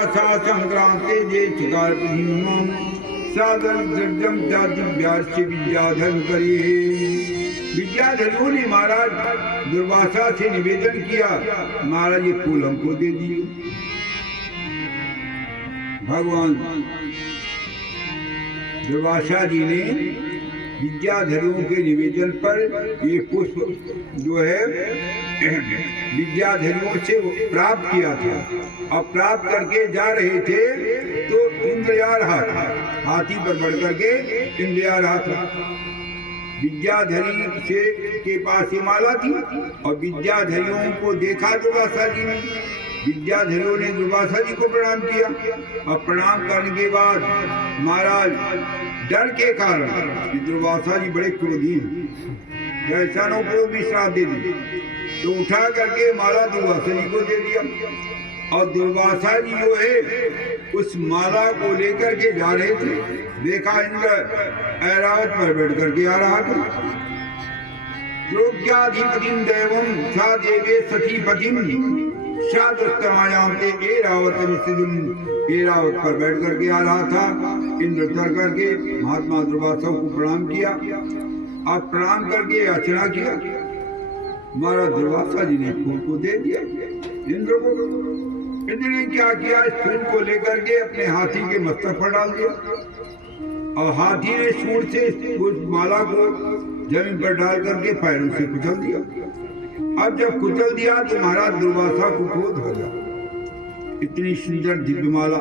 दुर्वासा संक्रांते जे चिकार सादर सज्जम दिव्यास्य विद्याधर करी। विद्याधरियों ने महाराज दुर्वासा से निवेदन किया, महाराज ये फूल हमको दे दिए। भगवान दुर्वासा जी ने विद्याधरियों के निवेदन पर ये पुष्प जो है विद्याधरियों से प्राप्त किया था। अब प्राप्त करके जा रहे थे तो इंद्रयार हाथी पर बढ़ करके इंद्रयार विद्याधरी से के पास ये माला थी और विद्याधरियों को देखा दुर्वासा जी ने। विद्याधरियों ने दुर्वासा जी को प्रणाम किया और प्रणाम करने के बाद महाराज डर के कारण दुर्वासा जी बड़े क्रोधी हैं, ऐसानों को भी श्राप दे दी। तो उठा करके माला दुर्वासा जी को दे दिया और दुर्वासा जी जो है उस माला को लेकर के जा रहे थे, देखा इंद्र ऐरावत पर बैठ करके आ रहा था। द्रौपद्याधिपतिम देवम सा देवे सतीपतिम शादुस्तमायाम ऐरावत पर बैठ करके आ रहा था। इंद्र उतर करके महात्मा दुर्वासा को प्रणाम किया। आप प्रणाम करके अर्चना किया। महाराज दुर्वासा जी ने फूल को दे दिया इंद्र को। इंद्र ने क्या किया, इस फूल को लेकर के अपने हाथी के मस्तक पर डाल दिया और हाथी ने सूंड से उस माला को जमीन पर डाल करके पैरों से कुचल दिया। अब जब कुचल दिया तो महाराज दुर्वासा को क्रोध हो गया, इतनी सुंदर दिव्य माला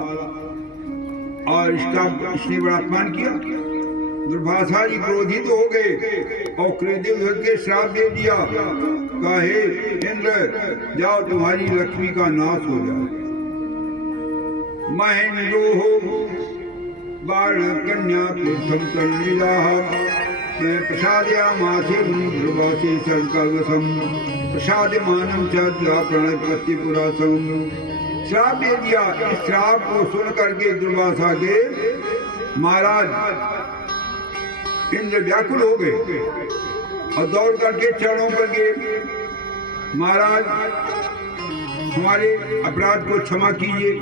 और इसने बड़ा अपमान किया। दुर्वासा जी क्रोधित हो गए और क्रोधित होकर श्राप दे दिया, कहे इंद्र जाओ तुम्हारी लक्ष्मी का नाश हो जाए। महेंद्रो हो बाण कन्या तीर्थम तन्विदाः प्रसादयामासे दुर्वासे संकल्पसम प्रसादमानं च प्रणयपतिपुरासम। श्राप दे दिया। इस श्राप को सुन करके दुर्वासा के महाराज इंद्र व्याकुल हो गए और दौड़ करके चरणों पर गिरे, महाराज हमारे अपराध को क्षमा कीजिए।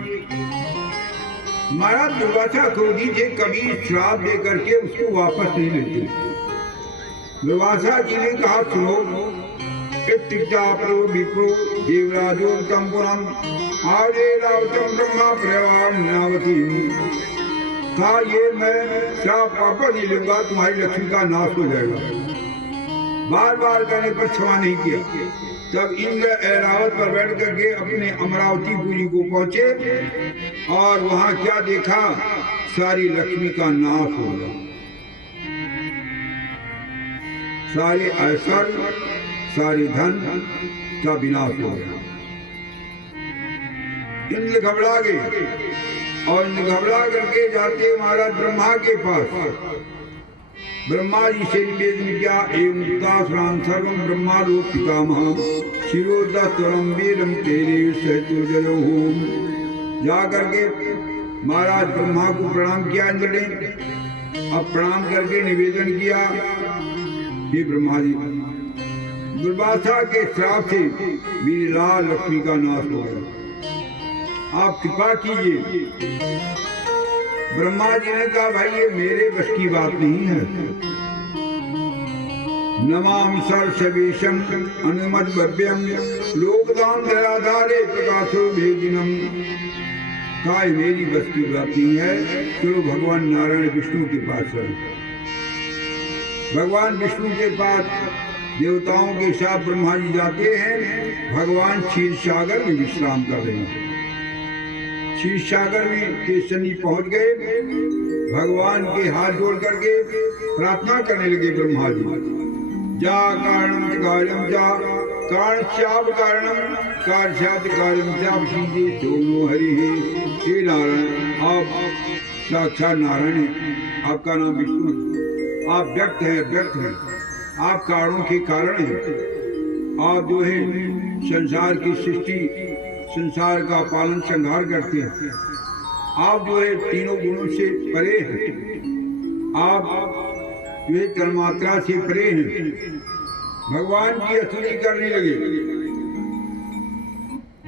महाराज दुर्वासा क्रोधी थे, कभी श्राप दे करके उसको वापस नहीं लेते। दुर्वासा जी ने कहा सुनो, विप्रो देवराजो तंपुरम आर्य रावतम ब्रह्मा प्रयावती। कहा ये मैं श्राप वापस नहीं लूंगा, तुम्हारी लक्ष्मी का नाश हो जाएगा। बार बार करने पर क्षमा नहीं किया। तब इंद्र ऐरावत पर बैठ करके अपने अमरावतीपुरी को पहुंचे और वहां क्या देखा, सारी लक्ष्मी का नाश हो गया, सारे ऐश्वर्य सारे धन का विनाश हो गया। इंद्र घबरा गए और घबरा करके जाते महाराज ब्रह्मा के पास। ब्रह्मा जी से निवेदन किया, एवं सर्वं ब्रह्मा रो पितामह शिरोदस्तरम वीरम तेरे सहतो जलो। जा करके महाराज ब्रह्मा को प्रणाम किया इंद्र ने। अब प्रणाम करके निवेदन किया, हे ब्रह्मा जी दुर्वासा के श्राप से मेरी लाल लक्ष्मी का नाश हो गया, आप कृपा कीजिए। ब्रह्मा जी ने कहा भाई ये मेरे बस की बात नहीं है। नमाम सर्वशेषम अनुमत भव्यम लोकदान धराधारे प्रकाशो भेदिनम। कहा मेरी बस की बात नहीं है, चलो भगवान नारायण विष्णु के पास चलो। भगवान विष्णु के पास देवताओं के साथ ब्रह्मा जी जाते हैं। भगवान क्षीर सागर में विश्राम कर रहे हैं। क्षीर सागर में के समीप पहुंच गए। भगवान के हाथ जोड़ करके प्रार्थना करने लगे ब्रह्मा जी। जा कारणम कार्यम जा कारणस्याप कारणम कार्यात कार्यम चाप सीधे दोनों हरि है। हे नारायण, आप साक्षात नारायण हैं, आपका नाम विष्णु है, आप व्यक्त हैं, आप कारणों के कारण हैं। आप जो है संसार की सृष्टि संसार का पालन संहार करते हैं। आप जो है तीनों गुणों से परे हैं, आप जो है तन्मात्रा से परे हैं। भगवान की स्तुति करने लगे।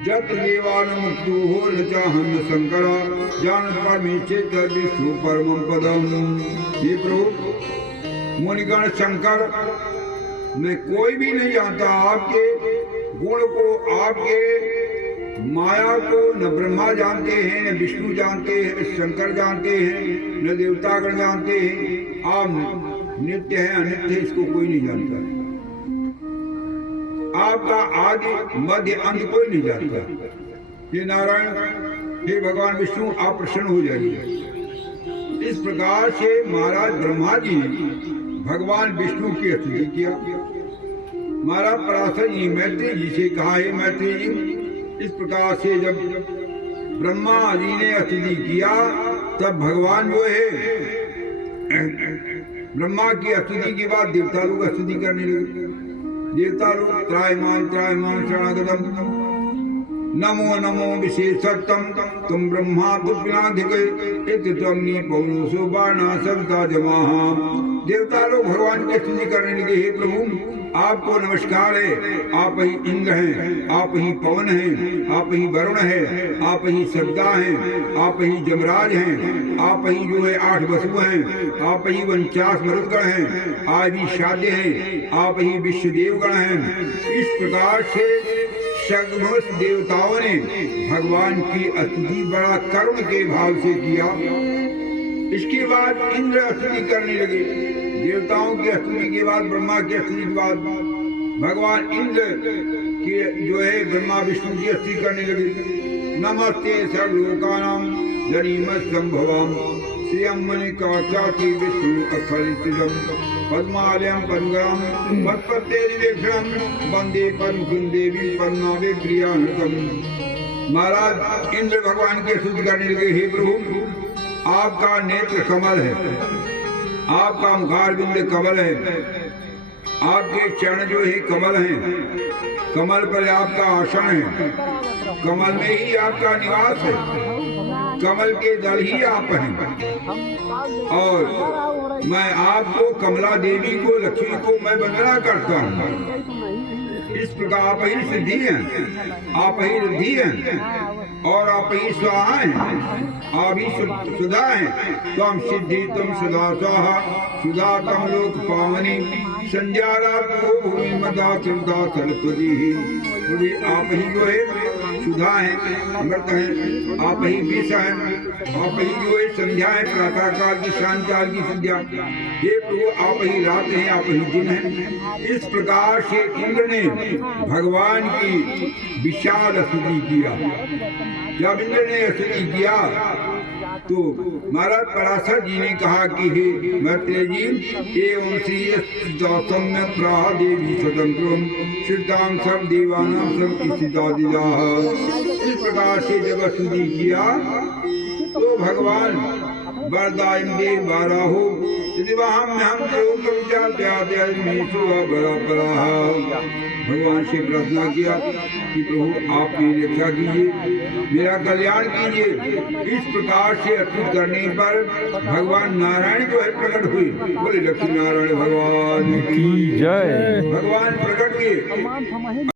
जत देवान मुक्तु हो न चाहन शंकरा जान परमेश्वर विष्णु परम पदम। ये प्रभु मुनिगण शंकर मैं कोई भी नहीं जानता आपके गुण को, आपके माया को न ब्रह्मा जानते हैं, न विष्णु जानते हैं, न शंकर जानते हैं, न देवतागण जानते हैं। आप नित्य हैं, अनित्य है, इसको कोई नहीं जानता। आपका आदि मध्य अंत कोई नहीं जानता। हे नारायण, हे भगवान विष्णु, आप प्रसन्न हो जाइए। इस प्रकार से महाराज ब्रह्मा जी ने भगवान विष्णु की स्तुति किया। महाराज पराशर जी मैत्री जी से कहा, हे मैत्री जी, इस प्रकार से जब ब्रह्मा जी ने स्तुति किया तब भगवान जो है ब्रह्मा की स्तुति के बाद देवता लोग स्तुति करने लगे। देवता लोग त्रायमान त्रायमान शरणागतम नमो नमो विशेषतम तुम ब्रह्मा तुभ्याधिक पौनो बाणा सविता जमा। देवता लोग भगवान की स्तुति करने लगे, हे प्रभु आपको नमस्कार है, आप ही इंद्र हैं, आप ही पवन हैं, आप ही वरुण है, आप ही सविता हैं, आप ही जमराज हैं, आप ही जो है 8 वसु हैं, आप ही 49 मरुदगण हैं, आप ही शाद्य हैं, आप ही विश्वदेवगण हैं। इस प्रकार से समस्त देवताओं ने भगवान की स्तुति बड़ा करुण के भाव से किया। इसके बाद इंद्र स्तुति करने लगे। देवताओं की स्तुति के बाद, ब्रह्मा की स्तुति के बाद भगवान इंद्र के जो है ब्रह्मा विष्णु की स्तुति करने लगे। नमस्ते सर्वलोकानां जनिमसंभवं श्रियं मणिकाचाति विष्णु अखिलस्थितं पद्मालयं पद्मगं पद्मपत्रेर्वेक्षणं वंदे पद्मकुंदेवीं पद्मावेक्रियानृतं। महाराज इंद्र भगवान की स्तुति करने लगे, हे प्रभु आपका नेत्र कमल है, आपका मुखारविंद कमल है, आपके चरण जो है कमल हैं, कमल पर आपका आसन है, कमल में ही आपका निवास है, कमल के दल ही आप हैं। और मैं आपको कमला देवी को, लक्ष्मी को मैं वंदना करता हूँ। इस प्रकार आप ही सिद्धि हैं, आप ही रिद्धि हैं और आप ही स्वाहा हैं, आप ही सुधा हैं। त्वं सिद्धि तुम सुधा स्वाहा सुधा तम लोक पावनी संज्ञा भूमि मदा चिंता सरस्वती। आप ही जो है सुधा है, अमृत है, आप ही विष है, आप ही जो है संध्या है, प्रातः काल की शाम काल की संध्या, ये प्रभु आप ही रात है, आप ही दिन है। इस प्रकार से इंद्र ने भगवान की विशाल स्तुति किया। जब इंद्र ने स्तुति किया तो महाराज पराशर जी ने कहा कि हे मैत्रेय जी, एवं श्री दासम्य प्राह देवी स्वतंत्रम श्रीतां सब देवानां सब स्थितादिदा। इस प्रकार से जब स्तुति किया तो भगवान वरदायं दे बाराहो भगवान से प्रार्थना किया कि प्रभु आप मेरी रक्षा कीजिए, मेरा कल्याण कीजिए। इस प्रकार से अद्भुत करने पर भगवान नारायण जो है प्रकट हुए। बोले लक्ष्मी नारायण भगवान की जय। भगवान प्रकट हुए।